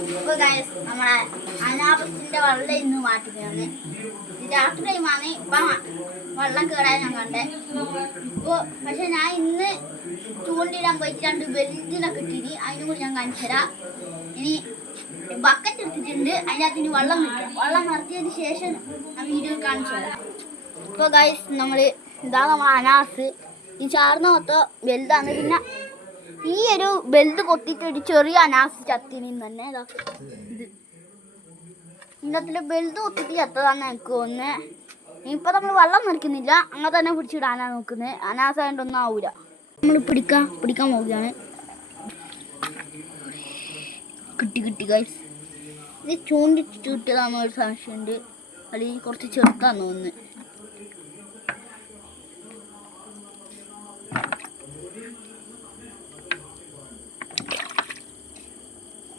അപ്പോൾ ഗൈസ് നമ്മളെ അനാബസിന്റെ വെള്ളം ഇന്ന് മാറ്റുകയാണ്. രാത്രി ടൈമാണ് ഇപ്പം വെള്ളം കയറാൻ ഞാൻ കണ്ടേ. ഇപ്പോൾ പക്ഷെ ഞാൻ ഇന്ന് ചൂണ്ടിടാൻ പോയിട്ട് 2 ബെൽറ്റിനൊക്കെ ഇട്ടിട്ട് അതിനും കൂടി ഞാൻ കാണിച്ചു തരാം. ഇനി ബക്കറ്റ് എടുത്തിട്ടുണ്ട്, അതിനകത്ത് ഇനി വെള്ളം നിൽക്കാം. വെള്ളം നിർത്തിയതിന് ശേഷം ഞാൻ വീഡിയോ കാണിച്ചു തരാം. ഇപ്പോൾ ഗൈസ് ഇതാ നമ്മളെ അനാസ്. ഈ ചാർന്ന മൊത്തം വലുതാണ്. പിന്നെ ഈ ഒരു ബെൽറ്റ് കൊത്തിയിട്ട് ഒരു ചെറിയ അനാസ് ചത്തിനും തന്നെ ഇത് ഇന്നത്തെ ബെൽറ്റ് കൊത്തിട്ട് ചത്തതാന്ന് എനിക്ക് തോന്നുന്നത്. ഇപ്പം നമ്മൾ വെള്ളം നിറയ്ക്കുന്നില്ല, അങ്ങനെ തന്നെ പിടിച്ചിടാനാണ് നോക്കുന്നത്. അനാസായതുകൊണ്ടൊന്നും ആവൂല. നമ്മൾ പിടിക്കാൻ പോവുകയാണ്. കിട്ടി ഗൈസ്. ഇത് ചൂണ്ടിട്ട് കിട്ടിയതാണെന്ന് ഒരു സംശയമുണ്ട്, അല്ലെങ്കിൽ കുറച്ച് ചെറുതാന്ന് തോന്നുന്നത്.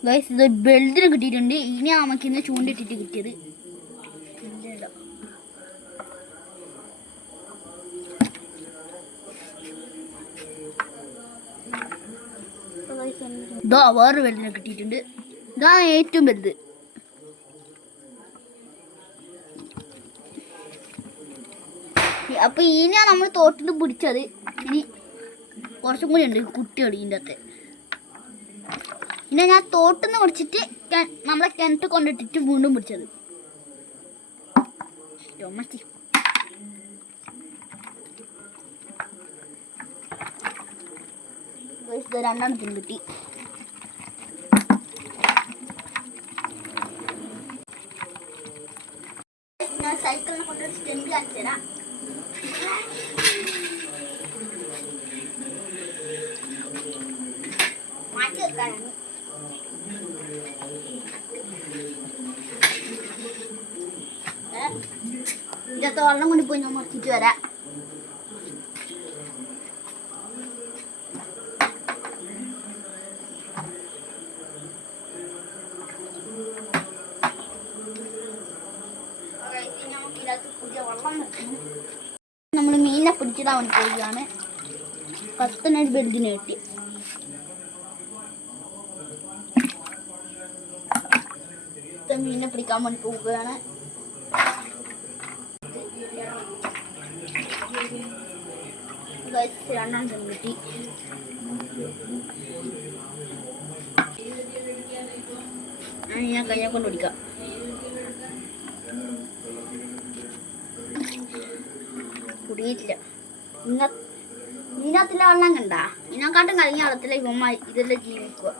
ഗൈസ് ഇത് ബെൽറ്റിന് കിട്ടിയിട്ടുണ്ട്. ഇനി നമുക്ക് ഇന്ന് ചൂണ്ടിട്ടിട്ട് കിട്ടിയത്. ഇതാ വേറൊരു ബെൽറ്റിനെ കിട്ടിയിട്ടുണ്ട്. ഇതാ ഏറ്റവും വലുത്. അപ്പൊ ഇനിയാണ് നമ്മൾ തോട്ടിൽ പിടിച്ചത്. ഇനി കുറച്ചും കൂടി ഉണ്ട് കുട്ടികൾ ഇതിൻ്റെ അകത്ത്. പിന്നെ ഞാൻ തോട്ടിൽ പിടിച്ചിട്ട് നമ്മളെ കിണറ്റ് കൊണ്ടിട്ടിട്ട് വീണ്ടും പിടിച്ചത്. രണ്ടെണ്ണത്തിന് കിട്ടി. ഞാൻ സൈക്കിളിനെ കൊണ്ടൊരു സ്റ്റെൻഡ് കാണിച്ചു തരാം. മാറ്റി വെക്കാനാണ്. ഇതൊക്കെ വെള്ളം കൊണ്ട് പോയി ഞാൻ മുറിച്ചിട്ട് വരാം. നമ്മൾ മീനിനെ പിടിച്ചിടാൻ വേണ്ടി പോവുകയാണ്. 10 ബെൽറ്റിന് കിട്ടി. മീനിനെ പിടിക്കാൻ വേണ്ടി പോവുകയാണ്. രണ്ടെണ്ണം കിട്ടി. ഞാൻ കയ്യെ കൊണ്ട് പിടിക്കാം. കുടിയിട്ടില്ല. ഇതിനകത്തിലെ വെള്ളം കണ്ട ഇതിനെക്കാട്ടും കഴിഞ്ഞ വെള്ളത്തിലെ ഇവന്മാർ ഇതെല്ലാം ജീവിക്കുക.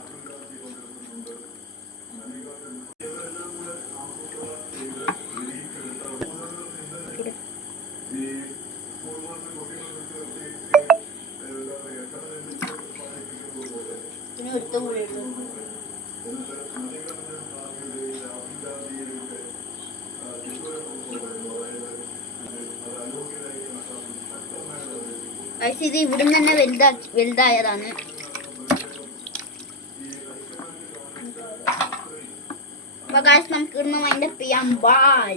ഒരുത്തും കൂടി എടുത്തു. ഇത് ഇവിടുന്ന് തന്നെ വലുതായതാണ്. അപ്പൊ ഗൈസ് നമുക്ക് ഇന്ന് വൈൻഡപ്പ് ചെയ്യാം. ബൈ.